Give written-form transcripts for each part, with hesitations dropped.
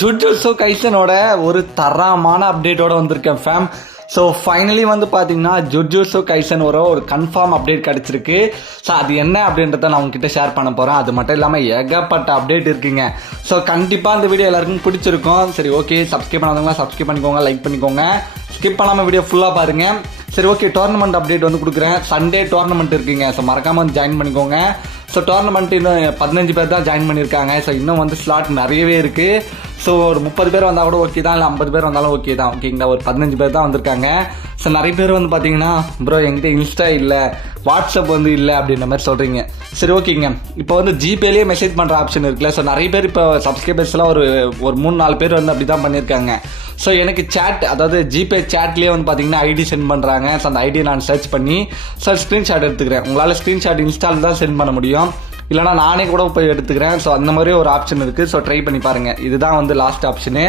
Jujutsu கைசனோட ஒரு தரமான அப்டேட்டோட வந்திருக்கேன் ஃபேம். ஸோ ஃபைனலி வந்து பார்த்தீங்கன்னா ஜுஜுட்சு கைசன் ஒரு கன்ஃபார்ம் அப்டேட் கிடச்சிருக்கு. ஸோ அது என்ன அப்படின்றத நான் உங்ககிட்ட ஷேர் பண்ண போகிறேன். அது மட்டும் இல்லாமல் ஏகப்பட்ட அப்டேட் இருக்குங்க. ஸோ கண்டிப்பாக இந்த வீடியோ எல்லாருக்கும் பிடிச்சிருக்கும். சரி ஓகே, சப்ஸ்கிரைப் பண்ணாதவங்களா சப்ஸ்கிரைப் பண்ணிக்கோங்க, லைக் பண்ணிக்கோங்க, ஸ்கிப் பண்ணாமல் வீடியோ ஃபுல்லாக பாருங்கள். சரி ஓகே, டோர்னமெண்ட் அப்டேட் வந்து கொடுக்குறேன். சண்டே டோர்னமெண்ட் இருக்குங்க. ஸோ மறக்காமல் வந்து ஜாயின் பண்ணிக்கோங்க. ஸோ டோர்னமெண்ட் இன்னும் 15 பேர் தான் ஜாயின் பண்ணியிருக்காங்க. ஸோ இன்னும் வந்து ஸ்லாட் நிறையவே இருக்குது. ஸோ ஒரு 30 பேர் வந்தால் கூட ஓகே தான், இல்லை 50 பேர் வந்தாலும் ஓகே தான். ஓகேங்களா, ஒரு 15 பேர் தான் வந்திருக்காங்க. ஸோ நிறைய பேர் வந்து பார்த்தீங்கன்னா ப்ரோ என்கிட்ட இன்ஸ்டா இல்லை, வாட்ஸ்அப் வந்து இல்லை அப்படின்ற மாதிரி சொல்கிறீங்க. சரி ஓகேங்க, இப்போ வந்து ஜிபேலேயே மெசேஜ் பண்ணுற ஆப்ஷன் இருக்குல்ல. ஸோ நிறைய பேர் இப்போ சப்ஸ்கிரைபர்ஸ்லாம் ஒரு 3-4 பேர் வந்து அப்படி தான் பண்ணியிருக்காங்க. ஸோ எனக்கு சேட், அதாவது ஜிபே சேட்லேயே வந்து பார்த்தீங்கன்னா ஐடி சென்ட் பண்ணுறாங்க. ஸோ அந்த ஐடியை நான் சர்ச் பண்ணி ஸ்க்ரீன்ஷாட் எடுத்துக்கிறேன். உங்களால் ஸ்க்ரீன்ஷாட் இன்ஸ்டால் தான் சென்ட் பண்ண முடியும், இல்லைனா நானே கூட போய் எடுத்துக்கிறேன். ஸோ அந்த மாதிரி ஒரு ஆப்ஷன் இருக்குது. ஸோ ட்ரை பண்ணி பாருங்கள். இதுதான் வந்து லாஸ்ட் ஆப்ஷனு.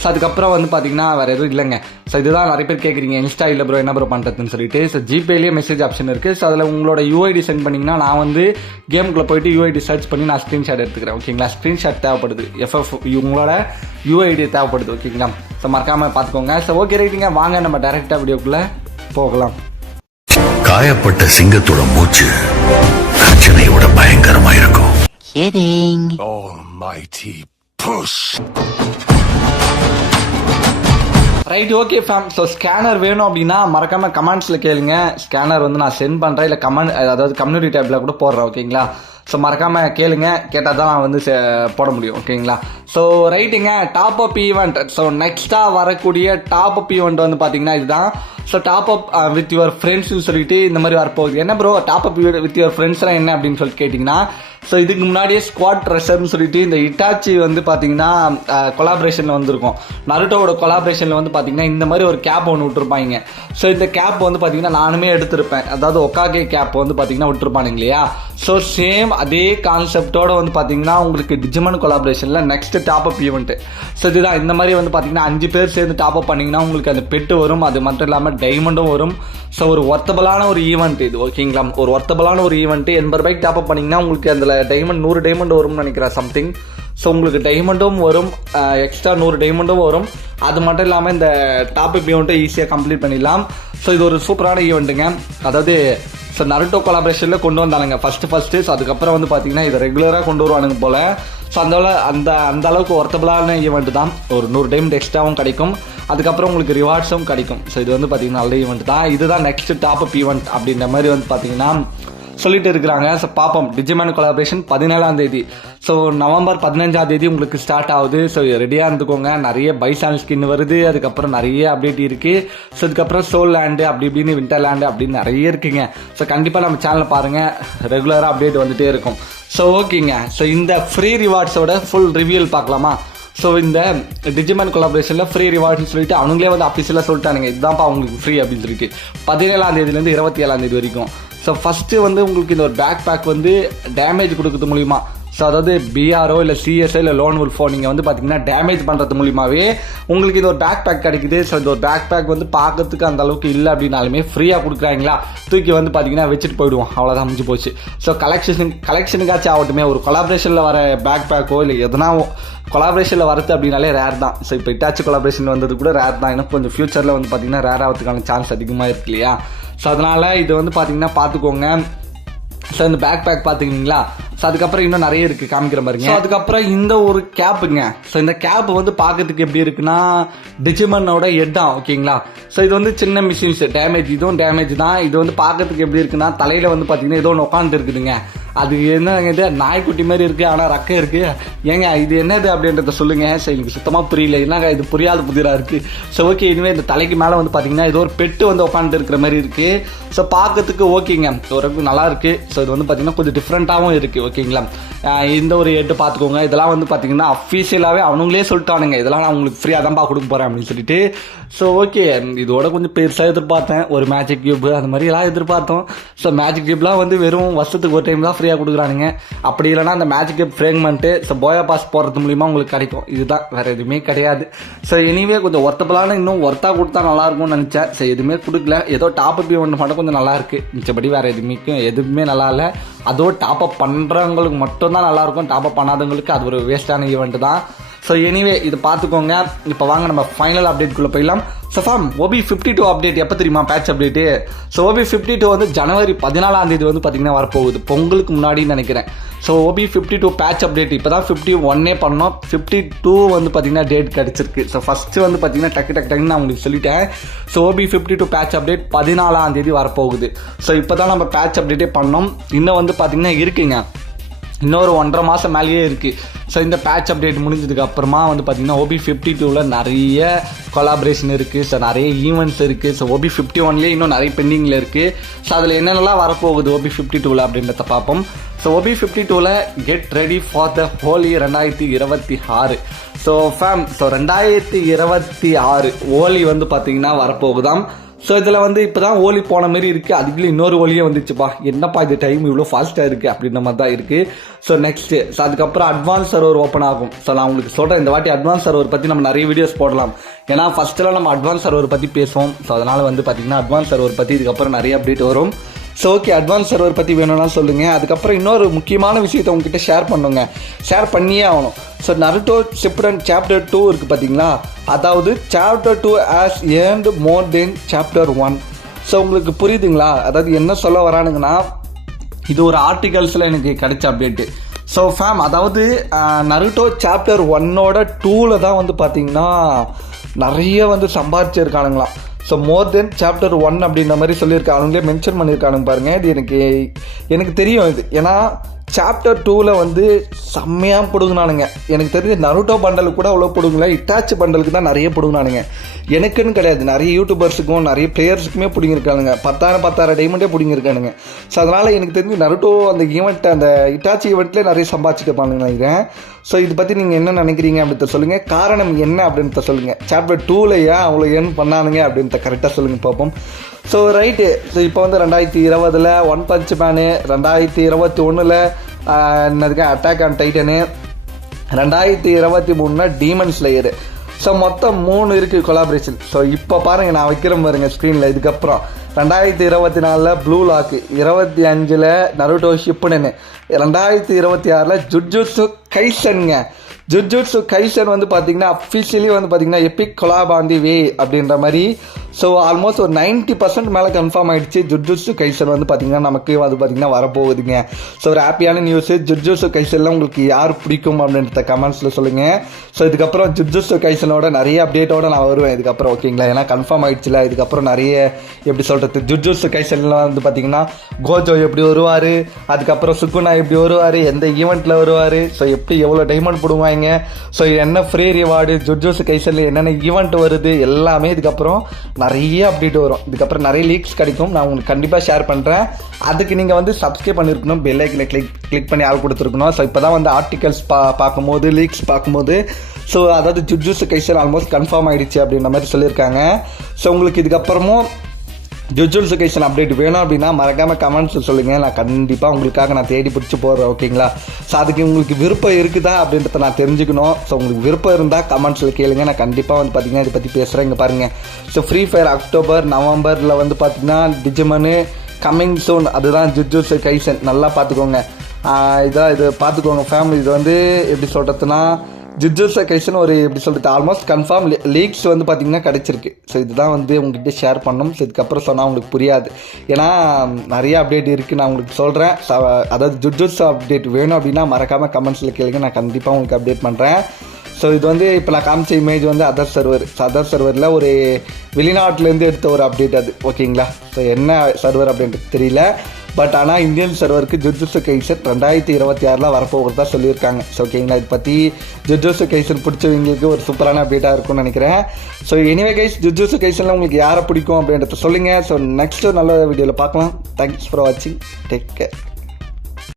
ஸோ அதுக்கப்புறம் வந்து பார்த்தீங்கன்னா வேறு எதுவும் இல்லைங்க. ஸோ இதுதான் நிறைய பேர் கேட்குறீங்க, இன்ஸ்டா இல்லை ப்ரோ என்ன ப்ரோ பண்ணுறதுன்னு சொல்லிட்டு. ஸோ ஜிபேலேயே மெசேஜ் ஆப்ஷன் இருக்குது. ஸோ அதில் உங்களோட யூஐடி சென்ட் பண்ணிங்கன்னா நான் வந்து கேமுக்குள்ளே போயிட்டு யூஐடி சர்ச் பண்ணி நான் ஸ்க்ரீன்ஷாட் எடுத்துக்கிறேன். ஓகேங்களா, ஸ்க்ரீன்ஷாட் தேவைப்படுது, உங்களோட யூஐடி தேவைப்படுது. ஓகேங்களா, ஸோ மறக்காமல் பார்த்துக்கோங்க. ஸோ ஓகே ரைட்டுங்க, வாங்க நம்ம டைரெக்டாக வீடியோக்குள்ளே போகலாம். காயப்பட்ட சிங்கத்தோட மூச்சு கர்ஜனையோட பயங்கரமா இருக்கும். Almighty push. Right okay fam. So scanner வேணும் அப்படின்னா மறக்காம கமெண்ட்ஸில் கேளுங்க. ஸ்கேனர் வந்து நான் சென்ட் பண்ணுறேன், இல்லை அதாவது கம்யூனிட்டி டேப்பில் கூட போடுறேன். ஓகேங்களா, ஸோ மறக்காமல் கேளுங்க, கேட்டால் தான் நான் வந்து போட முடியும். ஓகேங்களா, ஸோ ரைட்டுங்க. Top up event. ஸோ நெக்ஸ்ட்டாக வரக்கூடிய டாப் அப் ஈவெண்ட் வந்து பார்த்தீங்கன்னா இதுதான். So top up with your ஃப்ரெண்ட்ஸ்னு சொல்லிட்டு இந்த மாதிரி வரப்போகுது. என்ன bro top up with your ஃப்ரெண்ட்ஸ்லாம் என்ன அப்படின்னு சொல்லிட்டு கேட்டிங்கன்னா, ஸோ இதுக்கு முன்னாடியே ஸ்குவாட் ட்ரெஷர்னு சொல்லிட்டு இந்த இட்டாச்சி வந்து பார்த்தீங்கன்னா கொலாபரேஷனில் வந்திருக்கும். நருட்டோவோட கொலாபரேஷனில் வந்து பார்த்தீங்கன்னா இந்த மாதிரி ஒரு கேப் ஒன்று விட்டுருப்பாங்க. ஸோ இந்த கேப் வந்து பார்த்தீங்கன்னா நானுமே எடுத்திருப்பேன். அதாவது ஒக்காகே கேப் வந்து பார்த்தீங்கன்னா விட்டுருப்பானுங்க இல்லையா. ஸோ சேம் அதே கான்செப்டோட வந்து பார்த்தீங்கன்னா உங்களுக்கு டிஜிமன் கொலாபரேஷனில் next top up event. So இதுதான். இந்த மாதிரி வந்து பார்த்தீங்கன்னா 5 பேர் சேர்ந்து டாப் அப் பண்ணிங்கன்னா உங்களுக்கு அந்த பெட்டு வரும். அது மட்டும் இல்லாமல் டைமண்டும் வரும். ஸோ ஒரு ஒர்த்தபிளான ஒரு ஈவெண்ட் இது. ஓகேங்களா, ஒரு ஒர்த்தபிளான ஒரு ஈவெண்ட். 80 ரூபாய்க்கு டாப் அப் பண்ணிங்கன்னா உங்களுக்கு அதில் டைமண்ட் 100 டைமண்ட் வரும்னு நினைக்கிறேன் சம்திங். ஸோ உங்களுக்கு டைமண்டும் வரும், எக்ஸ்ட்ரா 100 டைமண்டும் வரும். அது மட்டும் இல்லாமல் இந்த டாப் அப் ஈவெண்ட்டை ஈஸியாக கம்ப்ளீட் பண்ணிடலாம். ஸோ இது ஒரு சூப்பரான ஈவெண்ட்டுங்க. அதாவது ஸோ நருட்டோ கொலாபரேஷனில் கொண்டு வந்தானுங்க ஃபஸ்ட்டு. ஸோ அதுக்கப்புறம் வந்து பார்த்தீங்கன்னா இதை ரெகுலராக கொண்டு வருவானுங்க போல். ஸோ அந்த அளவுக்கு ஒர்த்தபிளான ஈவெண்ட் தான். ஒரு 100 டைமண்ட் எக்ஸ்ட்ராவும் கிடைக்கும், அதுக்கப்புறம் உங்களுக்கு ரிவார்ட்ஸும் கிடைக்கும். ஸோ இது வந்து பார்த்தீங்கன்னா நல்ல ஈவெண்ட் தான். இதுதான் நெக்ஸ்ட் டாப் அப் ஈவெண்ட் அப்படின்ற மாதிரி வந்து பார்த்தீங்கன்னா சொல்லிட்டு இருக்கிறாங்க. ஸோ பார்ப்போம். டிஜிமன் கொலாபரேஷன் 17ஆம் தேதி. ஸோ நவம்பர் 15ஆம் தேதி உங்களுக்கு ஸ்டார்ட் ஆகுது. ஸோ ரெடியாக இருந்துக்கோங்க. நிறைய பைசான் ஸ்கின் வருது, அதுக்கப்புறம் நிறைய அப்டேட் இருக்குது. ஸோ அதுக்கப்புறம் சோல் லேண்டு அப்படி இப்படின்னு வின்டர் லேண்டு அப்படின்னு நிறைய இருக்குங்க. ஸோ கண்டிப்பாக நம்ம சேனலை பாருங்கள், ரெகுலராக அப்டேட் வந்துகிட்டே இருக்கும். ஸோ ஓகேங்க, ஸோ இந்த ஃப்ரீ ரிவார்ட்ஸோட ஃபுல் ரிவ்யூல் பார்க்கலாமா. ஸோ இந்த டிஜிமன் கொலாபரேஷனில் ஃப்ரீ ரிவார்ட்ஸ்னு சொல்லிட்டு அவங்களே வந்து அஃபிஷியலாக சொல்லிட்டானுங்க, இதுதான்ப்பா உங்களுக்கு ஃப்ரீ அப்படின்னு சொல்லிட்டு 17ஆம் தேதியிலேருந்து 27ஆம் தேதி வரைக்கும். ஸோ ஃபஸ்ட்டு வந்து உங்களுக்கு இந்த ஒரு பேக் பேக் வந்து டேமேஜ் கொடுக்கறது மூலிமா, ஸோ அதாவது பிஆர்ஓ இல்லை சிஎஸ்ஓ இல்லை லோன் உல்ஃபோ நீங்கள் வந்து பார்த்தீங்கன்னா டேமேஜ் பண்ணுறது மூலியமாகவே உங்களுக்கு இது ஒரு பேக் பேக் கிடைக்குது. ஸோ இந்த ஒரு பேக் பேக் வந்து பார்க்கறதுக்கு அந்த அளவுக்கு இல்லை அப்படின்னாலுமே ஃப்ரீயாக கொடுக்குறாங்களா, தூக்கி வந்து பார்த்தீங்கன்னா வச்சுட்டு போயிடுவோம், அவ்வளோதான் முடிஞ்சு போச்சு. ஸோ கலெக்ஷனுக்காச்சும் ஆகட்டுமே, ஒரு கொலாபரேஷனில் வர பேக் பேக்கோ இல்லை எதனா கொலாபரேஷனில் வரது அப்படின்னாலே ரேர் தான். ஸோ இப்போ இட்டாச்சி கொலாபரேஷன் வந்தது கூட ரேர் தான். இன்னும் கொஞ்சம் ஃபியூச்சரில் வந்து பார்த்தீங்கன்னா ரேர் ஆகிறதுக்கான சான்ஸ் அதிகமாக இருக்கு இல்லையா. ஸோ அதனால் இது வந்து பார்த்தீங்கன்னா பார்த்துக்கோங்க. ஸோ இந்த பேக் பேக் பார்த்துக்கிங்களா. ஸோ அதுக்கப்புறம் இன்னும் நிறைய இருக்குது காமிக்கிற மாதிரிங்க. ஸோ அதுக்கப்புறம் இந்த ஒரு கேப்புங்க. ஸோ இந்த கேப் வந்து பார்க்கறதுக்கு எப்படி இருக்குன்னா டிஜிமனோட ஹெட்டான். ஓகேங்களா, ஸோ இது வந்து சின்ன மிஷின்ஸ் டேமேஜ், இதுவும் டேமேஜ் தான். இது வந்து பார்க்கறதுக்கு எப்படி இருக்குன்னா தலையில் வந்து பார்த்தீங்கன்னா ஏதோ ஒன்று உட்காந்துட்டு இருக்குதுங்க. அது என்ன நாய்க்குட்டி மாதிரி இருக்குது, ஆனால் ரக்கம் இருக்குது. ஏங்க இது என்னது அப்படின்றத சொல்லுங்கள். ஸோ எனக்கு சுத்தமாக புரியல, என்னங்க இது புரியாத புதிராக இருக்குது. ஸோ ஓகே, இனிமேல் இந்த தலைக்கு மேலே வந்து பார்த்தீங்கன்னா ஏதோ ஒரு பெட்டு வந்து உட்காந்துட்டு இருக்கிற மாதிரி இருக்குது. ஸோ பார்க்கறதுக்கு ஓகேங்க, ஓரளவுக்கு நல்லா இருக்குது. ஸோ இது வந்து பார்த்தீங்கன்னா கொஞ்சம் டிஃப்ரெண்ட்டாகவும் இருக்குது. ஓகேங்களா, இந்த ஒரு ஹெட்டு பார்த்துக்கோங்க. இதெல்லாம் வந்து பார்த்தீங்கன்னா அஃபீஷியலாகவே அவங்களே சொல்லிட்டானுங்க, இதெல்லாம் நான் உங்களுக்கு ஃப்ரீயாக தான்ப்பா கொடுக்க போகிறேன் அப்படின்னு சொல்லிட்டு. ஸோ ஓகே, இதோட கொஞ்சம் பெருசாக எதிர்பார்த்தேன், ஒரு மேஜிக் கியூப் அந்த மாதிரி எல்லாம் எதிர்பார்த்தோம். ஸோ மேஜிக் கியூப்லாம் வந்து வெறும் வருஷத்துக்கு ஒரு டைம் தான் ஃப்ரீயாக கொடுக்குறானுங்க. அப்படி இல்லைனா அந்த மேஜிக் கியூப் ஃப்ரேக்மெண்ட்டு ஸோ போயா பாஸ் போடுறது மூலிமா உங்களுக்கு கிடைக்கும். இதுதான், வேறு எதுவுமே கிடையாது. ஸோ எனிவே கொஞ்சம் ஒர்த்தபிளான இன்னும் ஒர்த்தாக கொடுத்தா நல்லாயிருக்கும்னு நினச்சேன். ஸோ எதுவுமே கொடுக்கல, ஏதோ டாப் அப் ஈவெண்ட் மட்டும் கொஞ்சம் நல்லாயிருக்கு. மிச்சபடி வேறு எதுவுமே நல்லா இல்லை. அதோ டாப் அப் பண்ணுறவங்களுக்கு மட்டும்தான் நல்லாயிருக்கும், டாப் அப் பண்ணாதவங்களுக்கு அது ஒரு வேஸ்ட்டான ஈவெண்ட் தான். ஸோ எனிவே இது பார்த்துக்கோங்க. இப்போ வாங்க நம்ம ஃபைனல் அப்டேட்குள்ளே போயிடலாம். ஸோ ஃபேம் OB52 அப்டேட் எப்போ தெரியுமா பேட்ச் அப்டேட்டு? ஸோ OB52 வந்து ஜனவரி 14 வந்து பார்த்தீங்கன்னா வரப்போகுது, பொங்கலுக்கு முன்னாடின்னு நினைக்கிறேன். ஸோ OB52 பேட்ச் அப்டேட் இப்போ தான் 51 பண்ணோம், 52 வந்து பார்த்தீங்கன்னா டேட் கிடச்சிருக்கு. ஸோ ஃபஸ்ட்டு வந்து பார்த்தீங்கன்னா டக்குன்னு நான் உங்களுக்கு சொல்லிட்டேன். ஸோ OB52 பேட்ச் அப்டேட் 14 வரப்போகுது. ஸோ இப்போ தான் நம்ம பேட்ச் அப்டேட்டே பண்ணோம். இன்னும் வந்து பார்த்தீங்கன்னா இருக்குங்க, இன்னொரு 1.5 மாதம் மேலேயே இருக்குது. ஸோ இந்த பேட்ச் அப்டேட் முடிஞ்சதுக்கு அப்புறமா வந்து பார்த்திங்கன்னா OB52 நிறைய கொலாபரேஷன் இருக்குது. ஸோ நிறைய ஈவெண்ட்ஸ் இருக்குது. ஸோ OB51 இன்னும் நிறைய பெண்டிங்கில் இருக்குது. ஸோ அதில் என்னென்னலாம் வரப்போகுது OB52 அப்படின்றத பார்ப்போம். So OB52 get ready for the Holi 2026. So fam, so 2026 Holi வந்து பார்த்திங்கன்னா வரப்போகுதாம். ஸோ இதில் வந்து இப்போ தான் ஹோலி போன மாதிரி இருக்குது, அதுக்குள்ளே இன்னொரு ஹோலியே வந்துச்சுப்பா, என்னப்பா இது டைம் இவ்வளோ ஃபாஸ்ட்டாக இருக்குது அப்படின்ற மாதிரி தான் இருக்குது. ஸோ நெக்ஸ்ட்டு, ஸோ அதுக்கப்புறம் அட்வான்ஸ் சர்வர் ஓப்பன் ஆகும். ஸோ நான் உங்களுக்கு சொல்கிறேன், இந்த வாட்டி அட்வான்ஸ் சர்வர் பற்றி நம்ம நிறைய வீடியோஸ் போடலாம். ஏன்னா ஃபஸ்ட்டெல்லாம் நம்ம அட்வான்ஸ் சர்வர் பற்றி பேசுவோம். ஸோ அதனால் வந்து பார்த்திங்கன்னா அட்வான்ஸ் சர்வர் பற்றி இதுக்கப்புறம் நிறைய அப்டேட் வரும். ஸோ ஓகே, அட்வான்ஸ் சர்வர் பற்றி வேணும்னா சொல்லுங்கள். அதுக்கப்புறம் இன்னொரு முக்கியமான விஷயத்தை உங்ககிட்ட ஷேர் பண்ணியே ஆகணும். ஸோ நருட்டோ ஷிப்புடன் சாப்டர் 2 இருக்குது பார்த்தீங்களா, அதாவது chapter 2 has earned more then chapter 1. So உங்களுக்கு புரியுதுங்களா? அதாவது என்ன சொல்ல வரானுங்கன்னா, இது ஒரு ஆர்டிகல்ஸில் எனக்கு கிடைச்ச அப்டேட்டு. ஸோ ஃபேம், அதாவது நருட்டோ சாப்டர் 1ஓட 2ல் தான் வந்து பார்த்தீங்கன்னா நிறைய வந்து சம்பாதிச்சிருக்கானுங்களாம். ஸோ மோர் தென் சாப்டர் 1 அப்படின்ற மாதிரி சொல்லியிருக்காங்க, அவங்களே மென்ஷன் பண்ணியிருக்கானுங்க பாருங்கள். இது எனக்கு தெரியும் இது, ஏன்னா சாப்டர் 2ல் வந்து செம்மையாக பிடுங்கினானுங்க. எனக்கு தெரிஞ்ச நருட்டோ பண்டலுக்கு கூட அவ்வளோ பிடுங்கல, இட்டாச்சி பண்டலுக்கு தான் நிறைய பிடுங்கினானுங்க. எனக்குன்னு கிடையாது, நிறைய யூடியூபர்ஸுக்கும் நிறைய பிளேயர்ஸுக்குமே பிடிங்கிருக்கானுங்க, 10,000 டைமண்டே பிடிங்கிருக்கானுங்க. ஸோ அதனால் எனக்கு தெரிஞ்சு நருட்டோ அந்த ஈவெண்ட், அந்த இட்டாச்சி ஈவெண்ட்லேயே நிறைய சம்பாதிச்சுட்டு நினைக்கிறேன். ஸோ இதை பற்றி நீங்கள் என்ன நினைக்கிறீங்க அப்படின்றத சொல்லுங்கள், காரணம் என்ன அப்படின்றத சொல்லுங்கள். சாப்டர் 2ல் ஏன் அவ்வளோ ஏன் பண்ணானுங்க அப்படின்றத கரெக்டாக சொல்லுங்கள் பார்ப்போம். ஸோ ரைட்டு, ஸோ இப்போ வந்து 2020 ஒன் பஞ்ச் மேனு, 2021 என்னதுக்கு Attack on Titan, 2023 Demon Slayer. So மொத்தம் 3 இருக்குது கொலாபரேஷன். ஸோ இப்போ பாருங்கள், நான் வைக்கிறேன் பாருங்கள் ஸ்க்ரீனில். இதுக்கப்புறம் 2024 Blue Lock, 25 Naruto Shippuden, 2026 Jujutsu கைசனுங்க. ஜுட்ஜுட்சு கைசன் வந்து பார்த்தீங்கன்னா அஃபிஷியலி வந்து பார்த்தீங்கன்னா epic collab on the way அப்படின்ற மாதிரி. ஸோ ஆல்மோஸ்ட் ஒரு 90% மேலே கன்ஃபார்ம் ஆகிடுச்சு. ஜுட்ஜுட்சு கைசன் வந்து பார்த்தீங்கன்னா நமக்கு அது பார்த்தீங்கன்னா வரப்போகுதுங்க. ஸோ ஒரு ஹாப்பியான நியூஸு. ஜுட்ஜுட்சு கைசனில் உங்களுக்கு யார் பிடிக்கும் அப்படின்றத கமெண்ட்ஸில் சொல்லுங்கள். ஸோ இதுக்கப்புறம் ஜுட்ஜுட்சு கைசனோட நிறைய அப்டேட்டோடு நான் வருவேன் இதுக்கப்புறம், ஓகேங்களா? ஏன்னா கன்ஃபார்ம் ஆகிடுச்சுல. இதுக்கப்புறம் நிறைய எப்படி சொல்கிறது, ஜுட்ஜுட்சு கைசனில் வந்து பார்த்தீங்கன்னா கோஜோ எப்படி வருவார், அதுக்கப்புறம் சுக்குனா எப்படி வருவார், எந்த ஈவெண்ட்டில் வருவார், ஸோ எப்படி எவ்வளோ டைமண்ட் போடுவாங்க, ஸோ என்ன ஃப்ரீ ரிவார்டு, ஜுட்ஜுட்சு கைசனில் என்னென்ன ஈவெண்ட் வருது, எல்லாமே இதுக்கப்புறம் நிறைய அப்டேட் வரும். இதுக்கப்புறம் நிறைய லீக்ஸ் கிடைக்கும், நான் உங்களுக்கு கண்டிப்பாக ஷேர் பண்ணுறேன். அதுக்கு நீங்கள் வந்து சப்ஸ்கிரைப் பண்ணியிருக்கணும், பெல் ஐக்கனை கிளிக் பண்ணி ஆள் கொடுத்துருக்கணும். ஸோ இப்போ தான் வந்து ஆர்டிகல்ஸ் பார்க்கும்போது, லீக்ஸ் பார்க்கும்போது, ஸோ அதாவது ஜுட்ஜுட்சு கைசன் ஆல்மோஸ்ட் கன்ஃபார்ம் ஆகிடுச்சு அப்படின்ற மாதிரி சொல்லியிருக்காங்க. ஸோ உங்களுக்கு இதுக்கப்புறமும் ஜுட்ஜுட்சு கைசன் அப்டேட் வேணும் அப்படின்னா மறக்காமல் கமெண்ட்ஸில் சொல்லுங்கள், நான் கண்டிப்பாக உங்களுக்காக நான் தேடி பிடிச்சி போடுறேன், ஓகேங்களா? ஸோ அதுக்கு உங்களுக்கு விருப்பம் இருக்குதா அப்படின்றத நான் தெரிஞ்சுக்கணும். ஸோ உங்களுக்கு விருப்பம் இருந்தால் கமெண்ட்ஸில் கேளுங்க, நான் கண்டிப்பாக வந்து பார்த்திங்கன்னா இதை பற்றி பேசுகிறேன். இங்கே பாருங்கள், ஸோ ஃப்ரீ ஃபயர் அக்டோபர் நவம்பரில் வந்து பார்த்திங்கன்னா டிஜிமனு கம்மிங் சூன், அதுதான் ஜுட்ஜுட்சு கைசன். நல்லா பார்த்துக்கோங்க, இது பார்த்துக்கோங்க ஃபேமிலி. இது வந்து எப்படி சொல்கிறதுனா, ஜுட்ஜுட்சு கைசன் ஒரு எப்படி சொல்கிறது ஆல்மோஸ்ட் கன்ஃபார்ம் லீக்ஸ் வந்து பார்த்திங்கன்னா கிடச்சிருக்கு. ஸோ இதுதான் வந்து உங்கள்கிட்ட ஷேர் பண்ணணும். ஸோ இதுக்கப்புறம் சொன்னால் உங்களுக்கு புரியாது, ஏன்னா நிறைய அப்டேட் இருக்குது, நான் உங்களுக்கு சொல்கிறேன். அதாவது ஜுட்ஜுட்சு அப்டேட் வேணும் அப்படின்னா மறக்காமல் கமெண்ட்ஸில் கேளுங்க, நான் கண்டிப்பாக உங்களுக்கு அப்டேட் பண்ணுறேன். ஸோ இது வந்து இப்போ நான் காமிச்ச இமேஜ் வந்து அதர் சர்வரில் ஒரு வெளிநாட்டிலேருந்து எடுத்த ஒரு அப்டேட் அது, ஓகேங்களா? ஸோ என்ன சர்வர் அப்படின்றது தெரியல, பட் ஆனால் இந்தியன் சர்வருக்கு ஜுட்ஜுட்சு கைசன் 2026 வரப்போகிறதா சொல்லியிருக்காங்க. ஸோ ஓகேங்களா, இது பற்றி ஜுட்ஜுட்சு கைசன் பிடிச்சவங்களுக்கு ஒரு சூப்பரான அப்டேட்டாக இருக்கும்னு நினைக்கிறேன். ஸோ எனிவே கைஸ், ஜுட்ஜுட்சு கைசனில் உங்களுக்கு யாரை பிடிக்கும் அப்படின்றத சொல்லுங்கள். ஸோ நெக்ஸ்ட்டு நல்ல வீடியோவில் பார்க்கலாம். தேங்க்ஸ் ஃபார் வாட்சிங், டேக் கேர்.